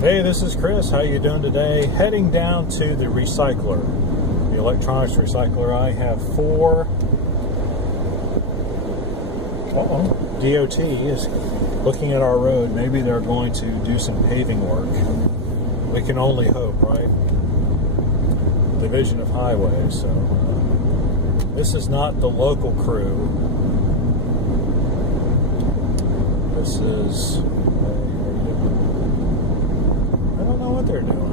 Hey, this is Chris. How you doing today? Heading down to the recycler, the electronics recycler. I have 4. DOT is looking at our road. Maybe they're going to do some paving work. We can only hope, right? Division of Highways. So this is not the local crew. This is. What they're doing.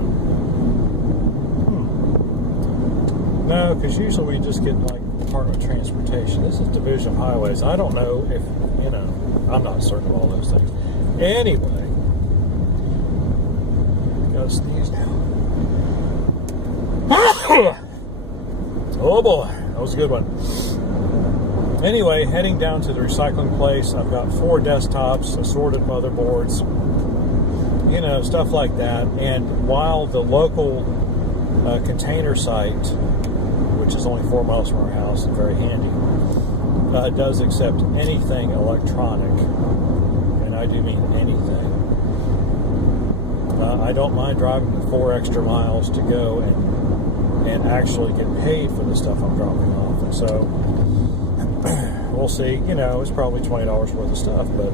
No, because usually we just get like Department of Transportation. This is Division of Highways. I don't know if, I'm not certain of all those things. Anyway, gotta sneeze now. Oh boy, that was a good one. Anyway, heading down to the recycling place. I've got 4 desktops, assorted motherboards, stuff like that. And while the local container site, which is only 4 miles from our house and very handy, does accept anything electronic, and I do mean anything, I don't mind driving the 4 extra miles to go and actually get paid for the stuff I'm dropping off. And so we'll see. It's probably $20 worth of stuff, but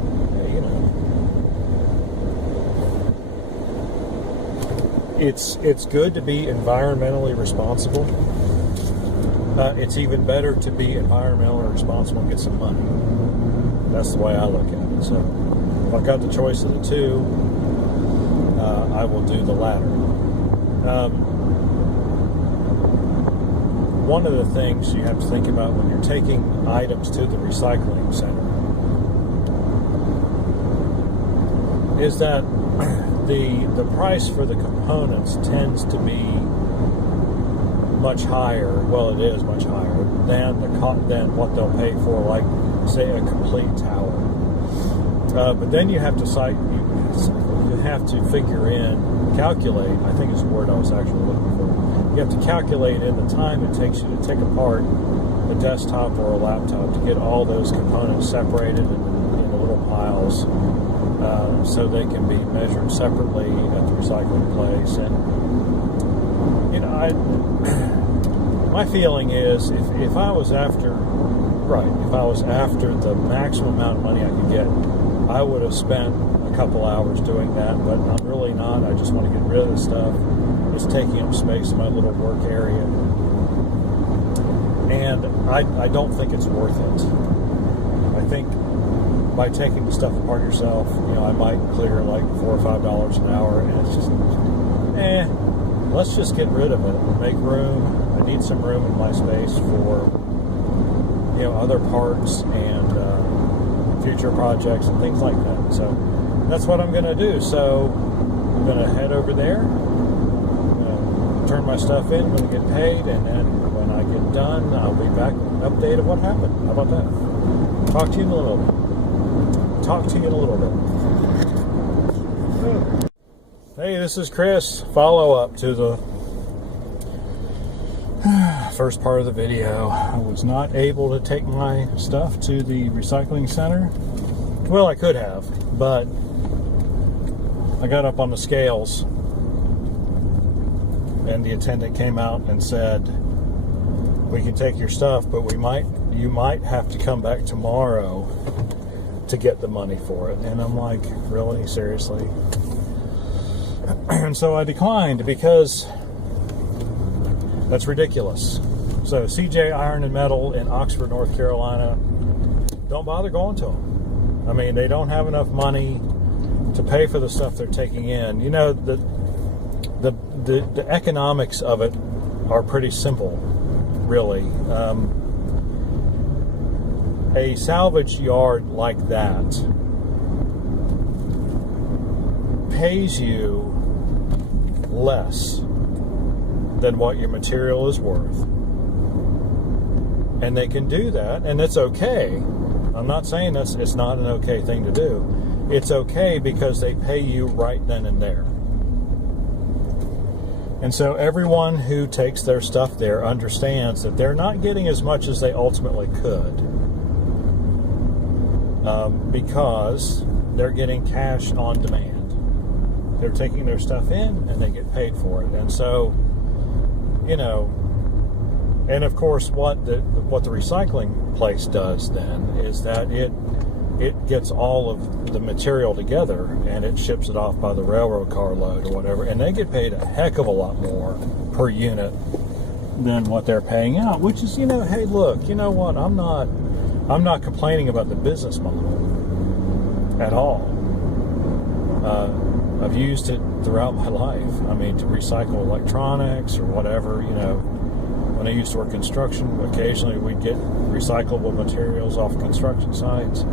It's good to be environmentally responsible. It's even better to be environmentally responsible and get some money. That's the way I look at it. So if I've got the choice of the two, I will do the latter. One of the things you have to think about when you're taking items to the recycling center is that the price for the components tends to be much higher. Well, it is much higher than what they'll pay for, like, say, a complete tower. But then you have to calculate. I think it's the word I was actually looking for. You have to calculate in the time it takes you to take apart a desktop or a laptop to get all those components separated into little piles. So they can be measured separately at the recycling place. And my feeling is if I was after the maximum amount of money I could get, I would have spent a couple hours doing that, but I'm really not. I just want to get rid of the stuff. It's taking up space in my little work area, and I don't think it's worth it. I think by taking the stuff apart yourself, I might clear like $4 or $5 an hour, and it's just, let's just get rid of it. Make room. I need some room in my space for, other parts and future projects and things like that. So that's what I'm going to do. So I'm going to head over there, turn my stuff in, I'm going to get paid, and then when I get done, I'll be back with an update of what happened. How about that? Talk to you in a little bit. Hey, this is Chris. Follow up to the first part of the video. I was not able to take my stuff to the recycling center. Well, I could have, but I got up on the scales and the attendant came out and said, "We can take your stuff, but you might have to come back tomorrow to get the money for it." And I'm like, really? Seriously? And so I declined because that's ridiculous. So CJ Iron and Metal in Oxford, North Carolina, don't bother going to them. I mean, they don't have enough money to pay for the stuff they're taking in. The economics of it are pretty simple, really. A salvage yard like that pays you less than what your material is worth. And they can do that, and it's okay. I'm not saying it's not an okay thing to do. It's okay because they pay you right then and there. And so everyone who takes their stuff there understands that they're not getting as much as they ultimately could, because they're getting cash on demand. they're taking their stuff in and they get paid for it. And so, and of course what the recycling place does then is that it gets all of the material together and it ships it off by the railroad carload or whatever, and they get paid a heck of a lot more per unit than what they're paying out, which is, hey, look, you know what, I'm not complaining about the business model at all. I've used it throughout my life. I mean, to recycle electronics or whatever, when I used to work construction, occasionally we'd get recyclable materials off construction sites,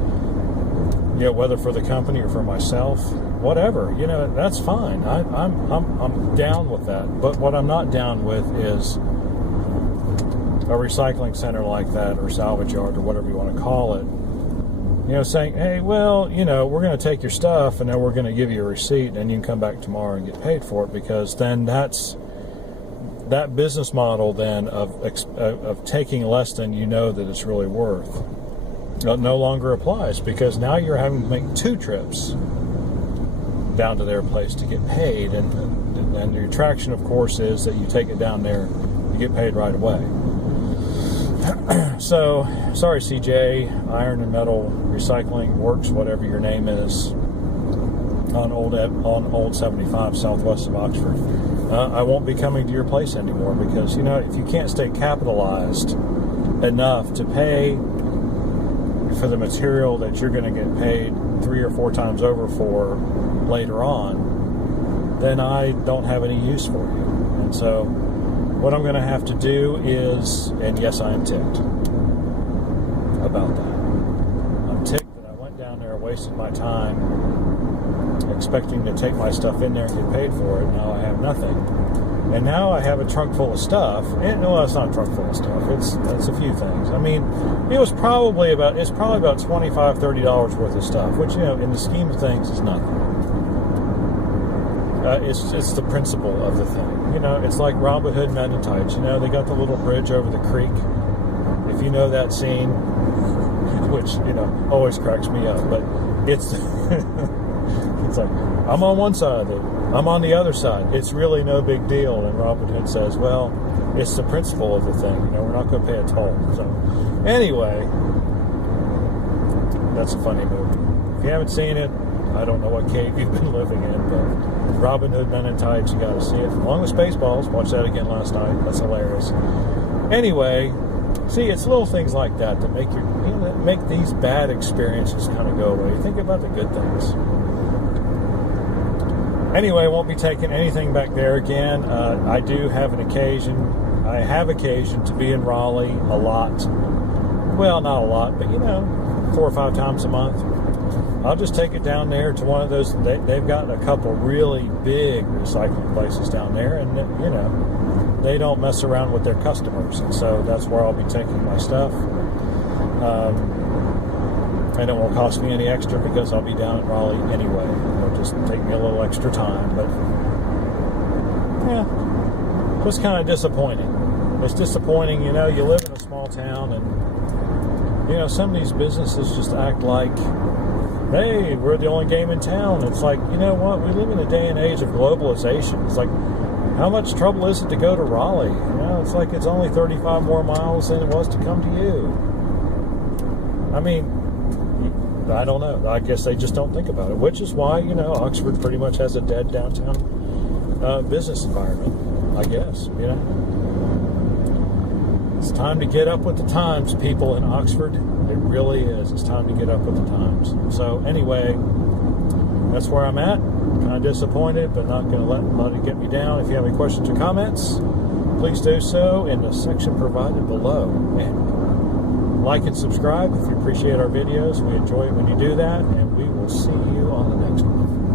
whether for the company or for myself, whatever, that's fine. I'm down with that. But what I'm not down with is a recycling center like that, or salvage yard, or whatever you want to call it, saying, hey, well, we're going to take your stuff and then we're going to give you a receipt and you can come back tomorrow and get paid for it, because then that business model then of taking less than that it's really worth no longer applies, because now you're having to make 2 trips down to their place to get paid, and the attraction, of course, is that you take it down there, you get paid right away. So, sorry, CJ, Iron and Metal Recycling Works, whatever your name is, on Old 75 southwest of Oxford. I won't be coming to your place anymore, because, if you can't stay capitalized enough to pay for the material that you're going to get paid 3 or 4 times over for later on, then I don't have any use for you. And so what I'm going to have to do is, and yes, I am ticked about that. I'm ticked that I went down there, wasted my time, expecting to take my stuff in there and get paid for it. Now I have nothing. And now I have a trunk full of stuff. And no, it's not a trunk full of stuff. It's a few things. I mean, it's probably about $25, $30 worth of stuff, which, in the scheme of things is nothing. It's the principle of the thing. It's like Robin Hood Men in Tights. They got the little bridge over the creek. If you know that scene, which, always cracks me up, but it's it's like, I'm on one side of it, I'm on the other side. It's really no big deal. And Robin Hood says, well, it's the principle of the thing. We're not going to pay a toll. So, anyway, that's a funny movie. If you haven't seen it, I don't know what cave you've been living in, but Robin Hood Men in Tights, you got to see it. Along with Spaceballs, watched that again last night. That's hilarious. Anyway, see, it's little things like that that make that make these bad experiences kind of go away. Think about the good things. Anyway, won't be taking anything back there again. I do have an occasion. I have occasion to be in Raleigh a lot. Well, not a lot, but 4 or 5 times a month. I'll just take it down there to one of those. They've got a couple really big recycling places down there, and they don't mess around with their customers, and so that's where I'll be taking my stuff. And it won't cost me any extra because I'll be down in Raleigh anyway. It'll just take me a little extra time, but yeah, it was kind of disappointing. It's disappointing, you live in a small town, and some of these businesses just act like, hey, we're the only game in town. It's like, you know what? We live in a day and age of globalization. It's like, how much trouble is it to go to Raleigh? It's like it's only 35 more miles than it was to come to you. I mean, I don't know. I guess they just don't think about it, which is why, Oxford pretty much has a dead downtown business environment, I guess, It's time to get up with the times, people in Oxford. It really is. It's time to get up with the times. So anyway, that's where I'm at. Kind of disappointed, but not going to let it get me down. If you have any questions or comments, please do so in the section provided below. And like and subscribe if you appreciate our videos. We enjoy it when you do that, and we will see you on the next one.